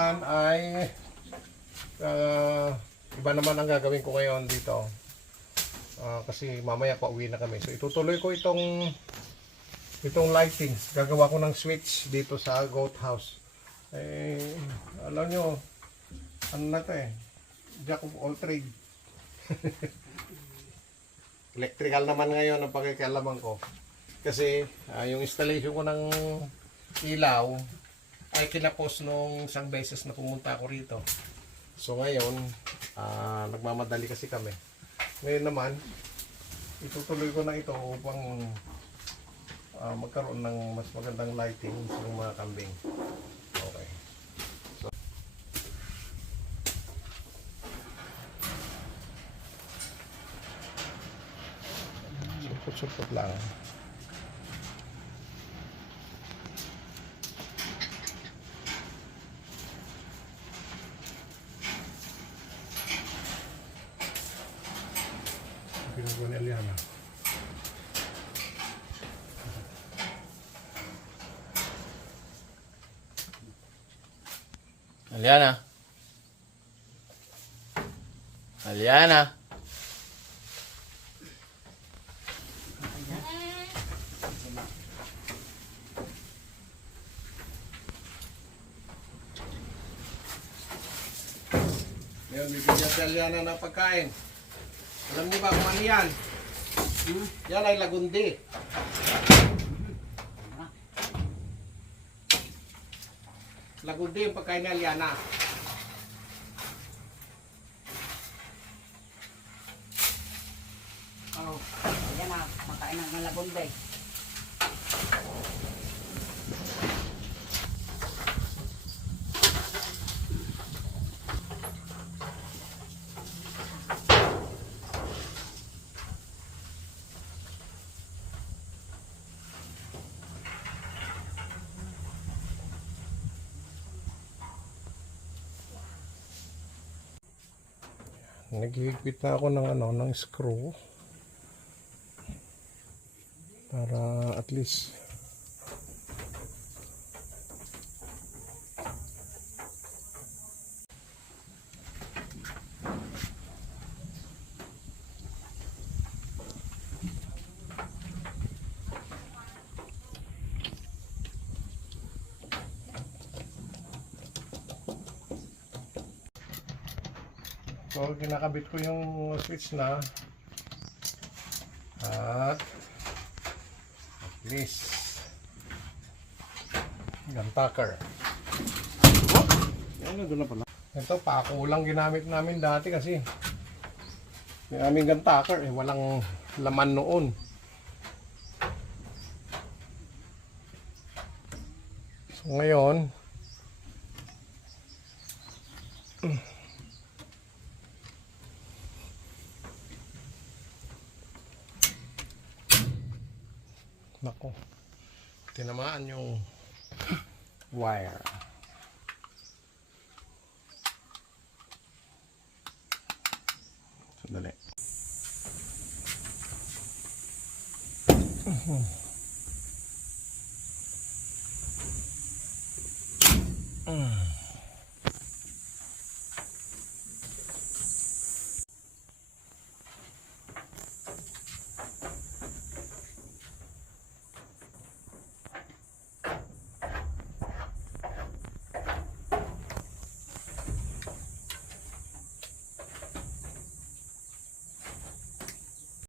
Ay iba naman ang gagawin ko ngayon dito. Kasi mamaya pauwi na kami. So itutuloy ko itong lighting. Gagawa ko ng switch dito sa goat house. Alam nyo, ano na to jack of all trade. Electrical naman ngayon ang pagkakalaman ko. Kasi yung installation ko ng ilaw ay kinapos nung isang beses na pumunta ako rito. So ngayon, nagmamadali kasi kami. Ngayon naman, itutuloy ko na ito upang magkaroon ng mas magandang lighting sa mga kambing. Okay. Supot-supot lang. Pinagawa ni Eliana. Aliana. Ngayon, bibigyan si Eliana ng pagkain. Alam niyo ba kung ano yan? Yan ay lagundi. Lagundi yung pagkain ni Eliana. Oh, yan na, makain ng lagundi. Naghihigpit na ako ng screw para at least so kinakabit ko yung switch na at least gantaker. Ano doon na pala? Ito pako lang ginamit namin dati kasi yung aming gantaker walang laman noon. So ngayon nako, tinamaan yung wire. Sandali.